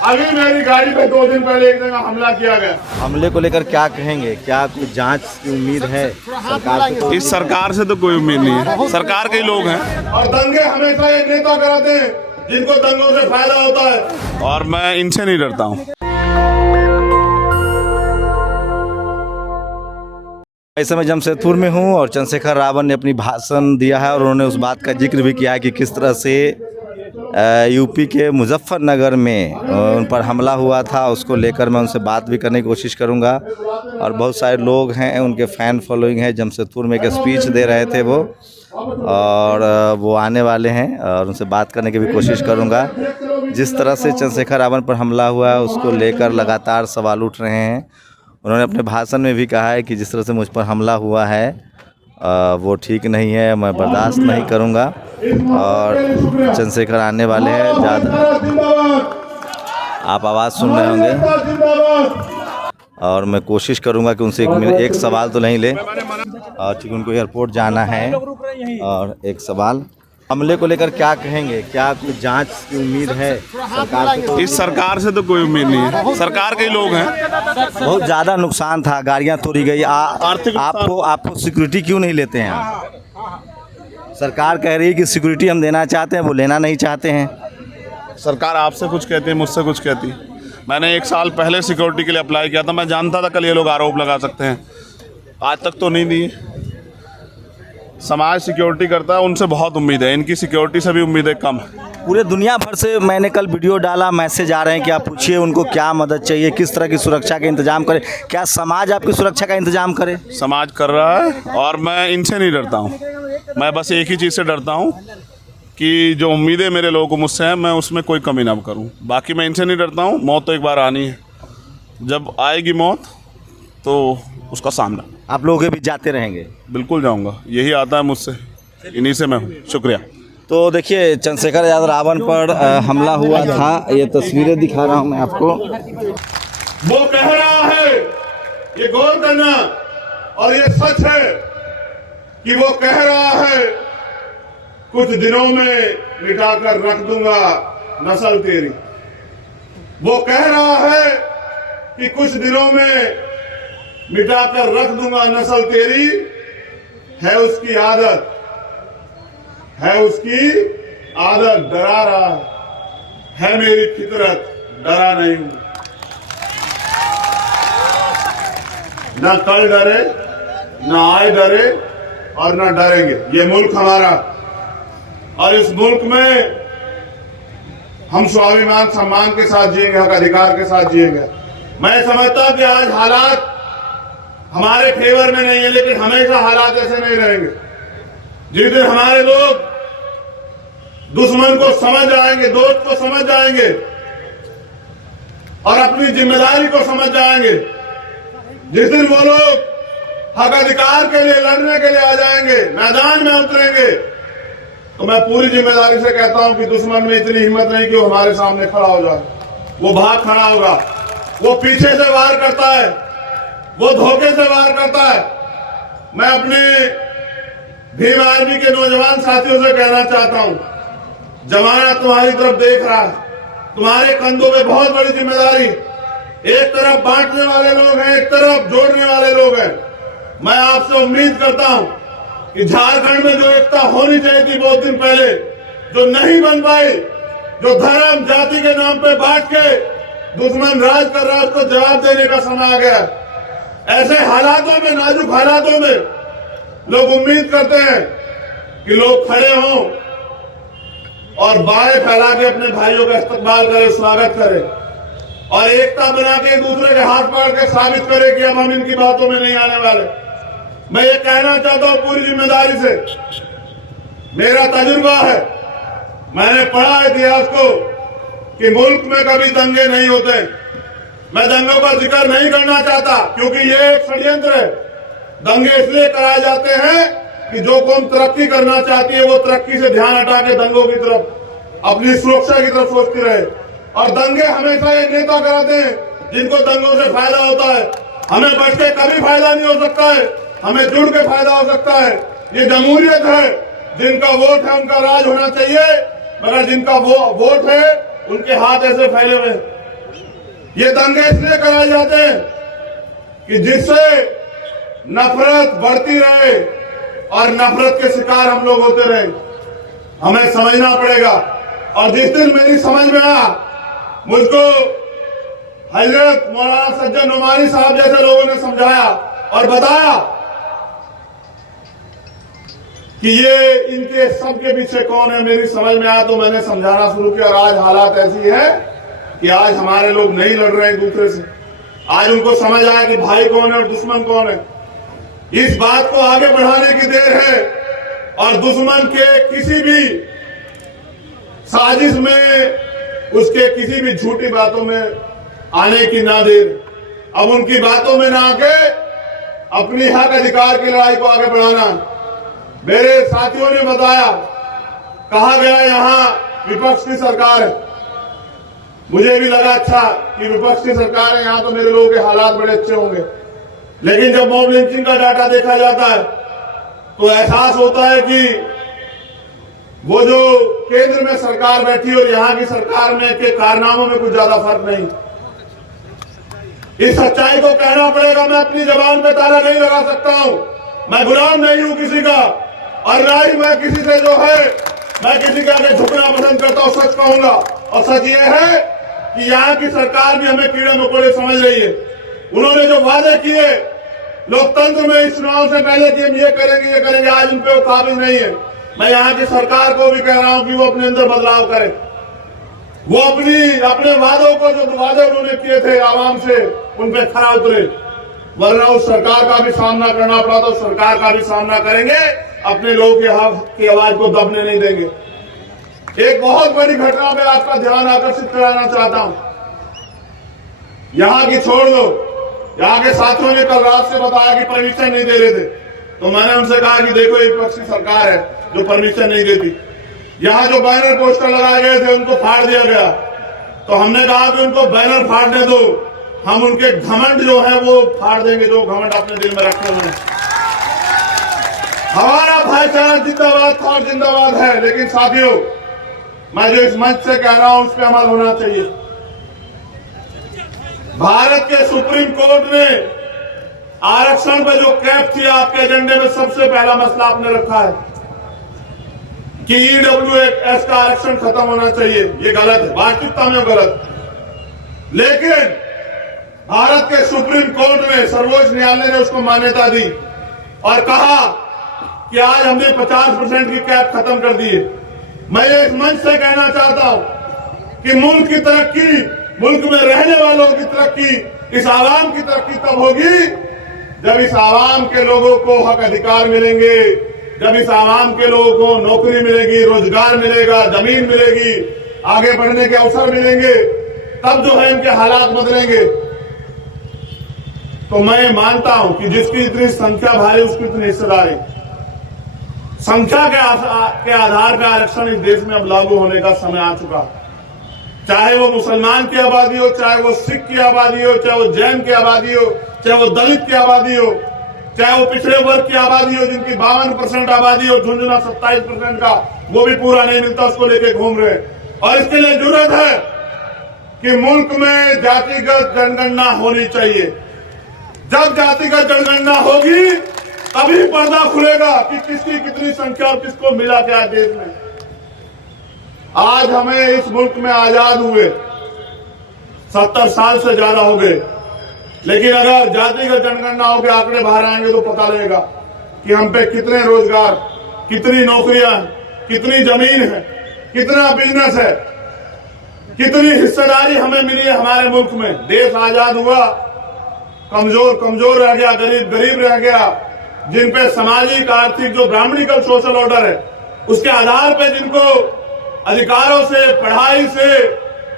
अभी मेरी गाड़ी पे 2 दिन पहले एक जगह हमला किया गया। हमले को लेकर क्या कहेंगे? क्या कुछ जांच की उम्मीद है सरकार से? इस सरकार से तो कोई उम्मीद नहीं है, सरकार के ही लोग हैं। और दंगे हमेशा ये नेता कराते हैं जिनको दंगों से फायदा होता है, और मैं इनसे नहीं डरता हूँ। इस समय जमशेदपुर में हूँ और चंद्रशेखर रावण ने अपनी भाषण दिया है और उन्होंने उस बात का जिक्र भी किया है कि किस तरह से यूपी के मुजफ्फरनगर में उन पर हमला हुआ था। उसको लेकर मैं उनसे बात भी करने की कोशिश करूंगा। और बहुत सारे लोग हैं, उनके फ़ैन फॉलोइंग है। जमशेदपुर में एक स्पीच दे रहे थे वो, और वो आने वाले हैं और उनसे बात करने की भी कोशिश करूंगा। जिस तरह से चंद्रशेखर रावण पर हमला हुआ है उसको लेकर लगातार सवाल उठ रहे हैं। उन्होंने अपने भाषण में भी कहा है कि जिस तरह से मुझ पर हमला हुआ है वो ठीक नहीं है, मैं बर्दाश्त नहीं करूंगा। और चंद्रशेखर आने वाले हैं, ज़्यादा आप आवाज़ सुन रहे होंगे। और मैं कोशिश करूंगा कि उनसे एक सवाल तो नहीं ले, और चूँकि उनको एयरपोर्ट जाना है। और एक सवाल, हमले को लेकर क्या कहेंगे? क्या कुछ जांच की उम्मीद है सरकार से? इस सरकार से तो कोई उम्मीद नहीं है, सरकार के ही लोग हैं। बहुत ज़्यादा नुकसान था, गाड़ियां तोड़ी गई। आपको सिक्योरिटी क्यों नहीं लेते हैं आप? सरकार कह रही है कि सिक्योरिटी हम देना चाहते हैं, वो लेना नहीं चाहते हैं। सरकार आपसे कुछ कहती है, मुझसे कुछ कहती। मैंने 1 साल पहले सिक्योरिटी के लिए अप्लाई किया था। मैं जानता था कल ये लोग आरोप लगा सकते हैं, आज तक तो नहीं दी। समाज सिक्योरिटी करता है, उनसे बहुत उम्मीद है, इनकी सिक्योरिटी से भी उम्मीदें कम है। पूरे दुनिया भर से मैंने कल वीडियो डाला, मैसेज आ रहे हैं कि आप पूछिए उनको क्या मदद चाहिए, किस तरह की सुरक्षा का इंतजाम करें। क्या समाज आपकी सुरक्षा का इंतजाम करे? समाज कर रहा है, और मैं इनसे नहीं डरता हूँ। मैं बस एक ही चीज़ से डरता हूँ कि जो उम्मीदें मेरे लोगों को मुझसे हैं, मैं उसमें कोई कमी ना करूँ। बाकी मैं इनसे नहीं डरता हूँ। मौत तो एक बार आनी है, जब आएगी मौत तो उसका सामना। आप लोगों के भी जाते रहेंगे? बिल्कुल जाऊंगा, यही आता है मुझसे, इन्हीं से मैं हूँ। शुक्रिया। तो देखिए, चंद्रशेखर यादव रावण पर हमला हुआ था, ये तस्वीरें दिखा रहा हूँ मैं आपको। वो कह रहा है, ये गौर करना, और ये सच है कि वो कह रहा है कुछ दिनों में मिटाकर रख दूंगा नस्ल तेरी। वो कह रहा है कि कुछ दिनों में मिटाकर रख दूंगा नस्ल तेरी। है उसकी आदत, है उसकी आदत, डरा रहा है मेरी फितरत, डरा नहीं हूं। ना कल डरे, ना आए डरे, और ना डरेंगे। ये मुल्क हमारा, और इस मुल्क में हम स्वाभिमान सम्मान के साथ जिएंगे, हक अधिकार के साथ जिएंगे। मैं समझता कि आज हालात हमारे फेवर में नहीं है, लेकिन हमेशा हालात ऐसे नहीं रहेंगे। जिस दिन हमारे लोग दुश्मन को समझ जाएंगे, दोस्त को समझ जाएंगे, और अपनी जिम्मेदारी को समझ जाएंगे, जिस दिन वो लोग हक अधिकार के लिए लड़ने के लिए आ जाएंगे, मैदान में उतरेंगे, तो मैं पूरी जिम्मेदारी से कहता हूं कि दुश्मन में इतनी हिम्मत नहीं कि वो हमारे सामने खड़ा हो जाए। वो भाग खड़ा होगा, वो पीछे से वार करता है, वो धोखे से वार करता है। मैं अपने भीम आर्मी के नौजवान साथियों से कहना चाहता हूं, जमाना तुम्हारी तरफ देख रहा है, तुम्हारे कंधों पे बहुत बड़ी जिम्मेदारी। एक तरफ बांटने वाले लोग हैं, एक तरफ जोड़ने वाले लोग हैं। मैं आपसे उम्मीद करता हूं कि झारखंड में जो एकता होनी चाहिए थी बहुत दिन पहले, जो नहीं बन पाई, जो धर्म जाति के नाम पे बांट के दुश्मन राज कर रहा है, उसको जवाब देने का समय आ गया। ऐसे हालातों में, नाजुक हालातों में, लोग उम्मीद करते हैं कि लोग खड़े हों और बाहें फैला के अपने भाइयों का इस्तकबाल करें, स्वागत करें, और एकता बना के एक दूसरे के हाथ पकड़ के साबित करें कि अब हम इनकी बातों में नहीं आने वाले। मैं ये कहना चाहता हूं पूरी जिम्मेदारी से, मेरा तजुर्बा है, मैंने पढ़ा इतिहास को कि मुल्क में कभी दंगे नहीं होते। मैं दंगों का जिक्र नहीं करना चाहता, क्योंकि ये एक षड्यंत्र है। दंगे इसलिए कराए जाते हैं कि जो कौम तरक्की करना चाहती है, वो तरक्की से ध्यान हटा के दंगों की तरफ, अपनी सुरक्षा की तरफ सोचती रहे। और दंगे हमेशा ये नेता कराते हैं जिनको दंगों से फायदा होता है। हमें बच के कभी फायदा नहीं हो सकता है, हमें जुड़ के फायदा हो सकता है। ये जमहूरियत है, जिनका वोट है उनका राज होना चाहिए, मगर जिनका वो वोट है उनके हाथ ऐसे फैले हुए। ये दंगे इसलिए कराए जाते हैं कि जिससे नफरत बढ़ती रहे और नफरत के शिकार हम लोग होते रहे। हमें समझना पड़ेगा। और जिस दिन मेरी समझ में आया, मुझको हजरत मौलाना सज्जन नुमानी साहब जैसे लोगों ने समझाया और बताया कि ये इनके सबके पीछे कौन है, मेरी समझ में आया तो मैंने समझाना शुरू किया। और आज हालात ऐसी है कि आज हमारे लोग नहीं लड़ रहे एक दूसरे से। आज उनको समझ आया कि भाई कौन है और दुश्मन कौन है। इस बात को आगे बढ़ाने की देर है और दुश्मन के किसी भी साजिश में, उसके किसी भी झूठी बातों में आने की ना देर। अब उनकी बातों में ना आके अपनी हक अधिकार की लड़ाई को आगे बढ़ाना। मेरे साथियों ने बताया, कहा गया यहां विपक्ष की सरकार है। मुझे भी लगा अच्छा कि विपक्ष की सरकार है, यहां तो मेरे लोगों के हालात बड़े अच्छे होंगे। लेकिन जब मॉब लिंचिंग का डाटा देखा जाता है तो एहसास होता है कि वो जो केंद्र में सरकार बैठी और यहां की सरकार में के कारनामों में कुछ ज्यादा फर्क नहीं। इस सच्चाई को कहना पड़ेगा। मैं अपनी जबान पे ताला नहीं लगा सकता हूं। मैं गुलाम नहीं हूं किसी का, और ना ही मैं किसी से जो है मैं किसी के आगे झुकना पसंद करता हूं। सच कहूंगा, और सच ये है कि यहाँ की सरकार भी हमें कीड़े मकोड़े समझ रही है। उन्होंने जो वादे किए लोकतंत्र में इस चुनाव से पहले कि हम ये करेंगे, आज उन पे वो काबिज नहीं है। मैं यहाँ की सरकार को भी कह रहा हूं कि वो अपने अंदर बदलाव करे। वो अपने वादों को, जो वादे उन्होंने किए थे आवाम से, उन पे खरा उतरे। वरना उस सरकार का भी सामना करना पड़ा तो सरकार का भी सामना करेंगे, अपने लोगों की आवाज को दबने नहीं देंगे। एक बहुत बड़ी घटना में आपका ध्यान आकर्षित कराना चाहता हूं। यहां की छोड़ दो, यहाँ के साथियों ने कल रात से बताया कि परमिशन नहीं दे रहे थे, तो मैंने उनसे कहा कि देखो एक विपक्ष की सरकार है जो परमिशन नहीं देती। यहाँ जो बैनर पोस्टर लगाए गए थे उनको फाड़ दिया गया, तो हमने कहा कि उनको बैनर फाड़ने दो, हम उनके घमंड जो है वो फाड़ देंगे, जो घमंड अपने दिल में रखे हुए हैं। हमारा भाईचारा जिंदाबाद था और जिंदाबाद है। लेकिन साथियों, मैं जो इस मंच से कह रहा हूं उस पर अमल होना चाहिए। भारत के सुप्रीम कोर्ट ने आरक्षण पे जो कैप थी, आपके एजेंडे में सबसे पहला मसला आपने रखा है कि ईडब्ल्यूएस का आरक्षण खत्म होना चाहिए। ये गलत है, वास्तविकता में गलत। लेकिन भारत के सुप्रीम कोर्ट ने, सर्वोच्च न्यायालय ने उसको मान्यता दी और कहा कि आज हमने 50% की कैप खत्म कर दी है। मैं इस मंच से कहना चाहता हूं कि मुल्क की तरक्की, मुल्क में रहने वालों की तरक्की, इस आवाम की तरक्की तब होगी जब इस आवाम के लोगों को हक अधिकार मिलेंगे, जब इस आवाम के लोगों को नौकरी मिलेगी, रोजगार मिलेगा, जमीन मिलेगी, आगे बढ़ने के अवसर मिलेंगे, तब जो है इनके हालात बदलेंगे। तो मैं मानता हूं कि जिसकी इतनी संख्या भारी उसकी इतनी हिस्सेदारी। संख्या के आधार पर आरक्षण इस देश में अब लागू होने का समय आ चुका है। चाहे वो मुसलमान की आबादी हो, चाहे वो सिख की आबादी हो, चाहे वो जैन की आबादी हो, चाहे वो दलित की आबादी हो, चाहे वो पिछड़े वर्ग की आबादी हो जिनकी 52% आबादी हो, झुंझुना 27% का वो भी पूरा नहीं मिलता, उसको लेके घूम रहे। और इसके लिए जरूरत है कि मुल्क में जातिगत जनगणना होनी चाहिए। जब जातिगत जनगणना होगी तभी पर्दा खुलेगा कि किसकी कितनी संख्या और किसको मिला क्या देश में। आज हमें इस मुल्क में आजाद हुए 70 साल से ज्यादा हो गए, लेकिन अगर जातिगत जनगणना हो के आंकड़े बाहर आएंगे तो पता लगेगा कि हम पे कितने रोजगार, कितनी नौकरियां, कितनी जमीन है, कितना बिजनेस है, कितनी हिस्सेदारी हमें मिली है हमारे मुल्क में। देश आजाद हुआ, कमजोर रह गया, गरीब रह गया, जिन पे सामाजिक आर्थिक जो ब्राह्मणिकल सोशल ऑर्डर है उसके आधार पे जिनको अधिकारों से, पढ़ाई से,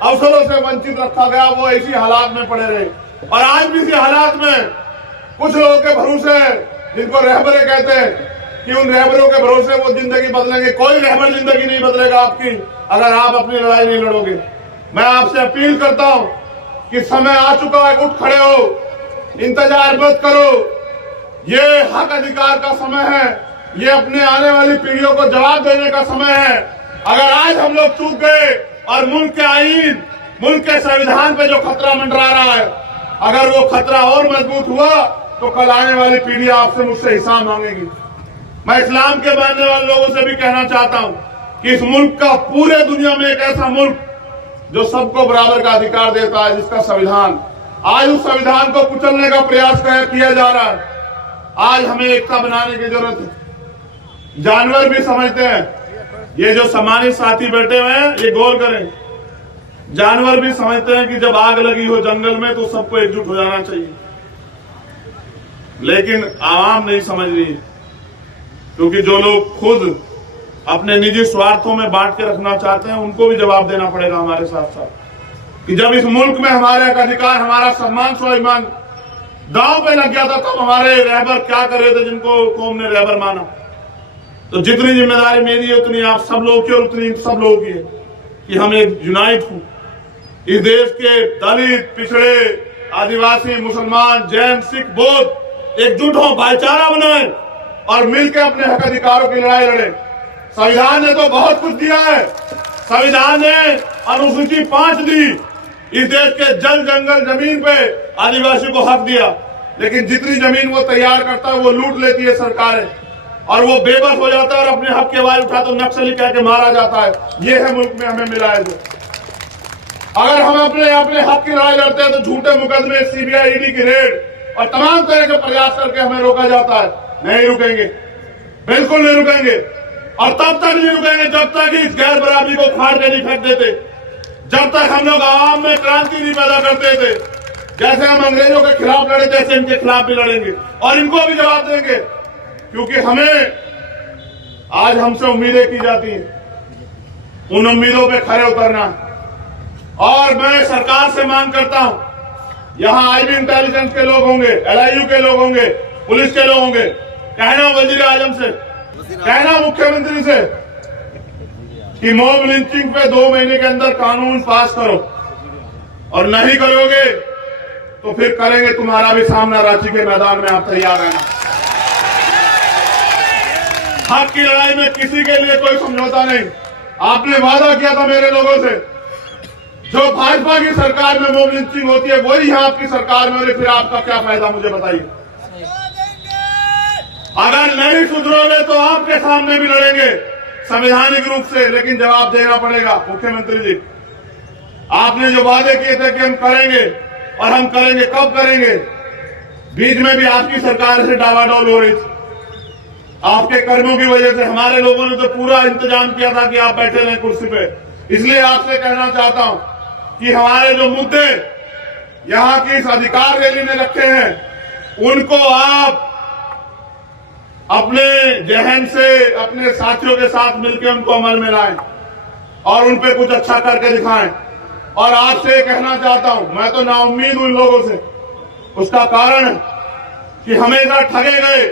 अवसरों से वंचित रखा गया, वो इसी हालात में पड़े रहे। और आज भी इसी हालात में कुछ लोगों के भरोसे, जिनको रहबरे कहते हैं, कि उन रहबरों के भरोसे वो जिंदगी बदलेंगे। कोई रहबर जिंदगी नहीं बदलेगा आपकी अगर आप अपनी लड़ाई नहीं लड़ोगे। मैं आपसे अपील करता हूं कि समय आ चुका है, उठ खड़े हो, इंतजार मत करो। ये हक अधिकार का समय है, ये अपने आने वाली पीढ़ियों को जवाब देने का समय है। अगर आज हम लोग चूक गए और मुल्क के आईन मुल्क के संविधान पे जो खतरा मंडरा रहा है, अगर वो खतरा और मजबूत हुआ तो कल आने वाली पीढ़ी आपसे मुझसे हिसाब मांगेगी। मैं इस्लाम के मानने वाले लोगों से भी कहना चाहता हूं कि इस मुल्क का पूरे दुनिया में एक ऐसा मुल्क जो सबको बराबर का अधिकार देता है, जिसका संविधान, आज उस संविधान को कुचलने का प्रयास किया जा रहा है। आज हमें एकता बनाने की जरूरत है। जानवर भी समझते हैं, ये जो सम्मानित साथी बैठे हुए हैं ये गौर करें, जानवर भी समझते हैं कि जब आग लगी हो जंगल में तो सबको एकजुट हो जाना चाहिए, लेकिन आवाम नहीं समझ रही, क्योंकि जो लोग खुद अपने निजी स्वार्थों में बांट के रखना चाहते हैं उनको भी जवाब देना पड़ेगा हमारे साथ साथ कि जब इस मुल्क में हमारे अधिकार, हमारा सम्मान, स्वाभिमान दांव पे लग गया था तब हमारे रहबर क्या कर रहे थे जिनको कौम ने रहबर माना। तो जितनी जिम्मेदारी मेरी है उतनी आप सब लोगों की और उतनी सब लोगों की है कि हम एक यूनाइट हूं, इस देश के दलित, पिछड़े, आदिवासी, मुसलमान, जैन, सिख, बौद्ध एकजुट हो, भाईचारा बनाए और मिलकर अपने हक अधिकारों की लड़ाई लड़े। संविधान ने तो बहुत कुछ दिया है, संविधान ने अनुसूची 5 दी, इस देश के जल, जंगल, जमीन पे आदिवासी को हक दिया, लेकिन जितनी जमीन वो तैयार करता है वो लूट लेती है सरकारें और वो बेबस हो जाता है और अपने हक की आवाज उठा तो नक्सली कह के मारा जाता है। ये है मुल्क में हमें मिला है। अगर हम अपने हक की लड़ाई लड़ते हैं तो झूठे मुकदमे, सीबीआई, ईडी की रेड और तमाम तरह के प्रयास करके हमें रोका जाता है। नहीं रुकेंगे, बिल्कुल नहीं रुकेंगे और तब तक नहीं रुकेंगे जब तक इस गैर बराबरी को फाड़ के नहीं फेंक देते, जब तक हम लोग आवाम में क्रांति नहीं पैदा करते थे। जैसे हम अंग्रेजों के खिलाफ लड़े जैसे इनके खिलाफ भी लड़ेंगे और इनको भी जवाब देंगे, क्योंकि हमें आज हमसे उम्मीदें की जाती हैं, उन उम्मीदों पे खरे उतरना। और मैं सरकार से मांग करता हूं, यहां आईबी इंटेलिजेंस के लोग होंगे, LIU के लोग होंगे, पुलिस के लोग होंगे, कहना वजीर आजम से, कहना मुख्यमंत्री से कि मॉब लिंचिंग पे 2 महीने के अंदर कानून पास करो, और नहीं करोगे तो फिर करेंगे तुम्हारा भी सामना रांची के मैदान में। आप तैयार रहना। हक की लड़ाई में किसी के लिए कोई समझौता नहीं। आपने वादा किया था मेरे लोगों से, जो भाजपा की सरकार में मॉब लिंचिंग होती है वही यहां आपकी सरकार में हो रही, फिर आपका क्या फायदा मुझे बताइए। अगर नहीं सुधरोगे तो आपके सामने भी लड़ेंगे संवैधानिक रूप से, लेकिन जवाब देना पड़ेगा। मुख्यमंत्री जी, आपने जो वादे किए थे कि हम करेंगे, और हम करेंगे, कब करेंगे? बीच में भी आपकी सरकार से डावाडोल हो रही थी, आपके कर्मों की वजह से। हमारे लोगों ने तो पूरा इंतजाम किया था कि आप बैठे रहें कुर्सी पे। इसलिए आपसे कहना चाहता हूं कि हमारे जो मुद्दे यहां की इस अधिकार रैली ने रखे हैं उनको आप अपने जहन से अपने साथियों के साथ मिलकर उनको अमल में लाएं और उन पे कुछ अच्छा करके दिखाएं। और आपसे कहना चाहता हूं, मैं तो नाउम्मीद हूं इन लोगों से। उसका कारण कि हमेशा ठगे गए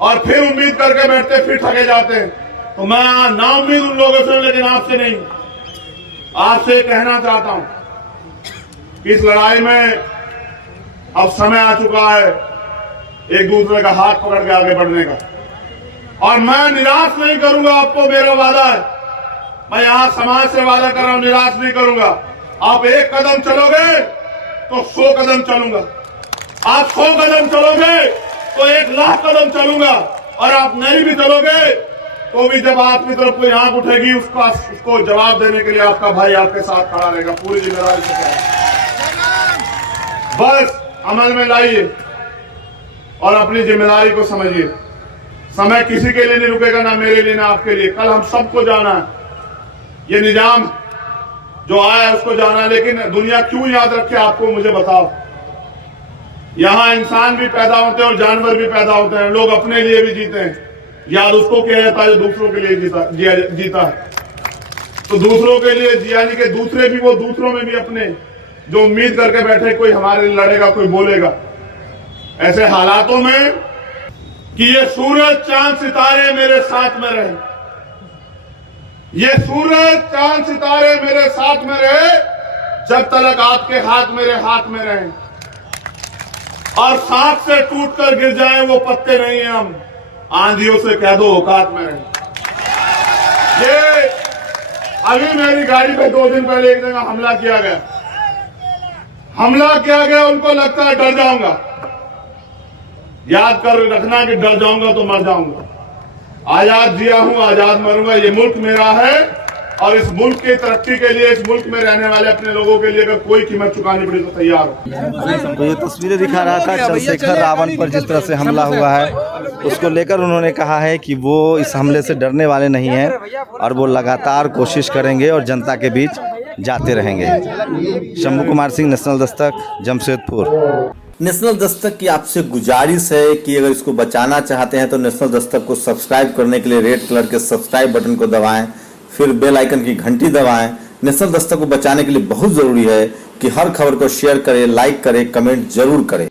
और फिर उम्मीद करके बैठते, फिर ठगे जाते हैं। तो मैं नाउम्मीद उन लोगों से, लेकिन आपसे नहीं। आपसे कहना चाहता हूं कि इस लड़ाई में अब समय आ चुका है एक दूसरे का हाथ पकड़ के आगे बढ़ने का, और मैं निराश नहीं करूंगा। आपको मेरा वादा है, मैं यहां समाज से वादा कर रहा हूं, निराश नहीं करूंगा। आप 1 कदम चलोगे तो 100 कदम चलूंगा, आप 100 कदम चलोगे तो 1 लाख कदम चलूंगा, और आप नहीं भी चलोगे तो भी जब आपकी तरफ कोई आंख उठेगी उसको जवाब देने के लिए आपका भाई आपके साथ खड़ा रहेगा, पूरी जिम्मेदारी से। बस अमल में लाइए और अपनी जिम्मेदारी को समझिए। समय किसी के लिए नहीं रुकेगा, ना मेरे लिए ना आपके लिए। कल हम सबको जाना है, ये निजाम जो आया है उसको जाना है, लेकिन दुनिया क्यों याद रखे आपको मुझे बताओ। यहां इंसान भी पैदा होते हैं और जानवर भी पैदा होते हैं, लोग अपने लिए भी जीते हैं। याद उसको किया जाता है जो दूसरों के लिए जीता है। तो दूसरों के लिए यानी कि दूसरे भी, वो दूसरों में भी अपने जो उम्मीद करके बैठे कोई हमारे लिए लड़ेगा, कोई बोलेगा। ऐसे हालातों में कि ये सूरज, चांद, सितारे मेरे साथ में रहे, ये सूरज, चांद, सितारे मेरे साथ में रहे जब तक आपके हाथ मेरे हाथ में रहे, और सांप से टूटकर गिर जाए वो पत्ते नहीं है हम, आंधियों से कह दो औकात में रहे। ये अभी मेरी गाड़ी पे 2 दिन पहले एक जगह हमला किया गया, उनको लगता है डर जाऊंगा। याद कर रखना कि डर जाऊंगा तो मर जाऊंगा। आजाद जिया हूं, आजाद मरूंगा। ये मुल्क मेरा है और इस मुल्क की तरक्की के लिए, इस मुल्क में रहने वाले अपने लोगों के लिए अगर कोई कीमत चुकानी पड़ी तो तैयार हो। तो ये तस्वीरें दिखा रहा था चंद्रशेखर रावण पर जिस तरह से हमला हुआ है, उसको लेकर उन्होंने कहा है कि वो इस हमले से डरने वाले नहीं हैं और वो लगातार कोशिश करेंगे और जनता के बीच जाते रहेंगे। शंभू कुमार सिंह, नेशनल दस्तक, जमशेदपुर। नेशनल दस्तक की आपसे गुजारिश है कि अगर इसको बचाना चाहते हैं तो नेशनल दस्तक को सब्सक्राइब करने के लिए रेड कलर के सब्सक्राइब बटन को दबाएं, फिर बेल आइकन की घंटी दबाएं। नेशनल दस्तक को बचाने के लिए बहुत जरूरी है कि हर खबर को शेयर करें, लाइक करें, कमेंट जरूर करें।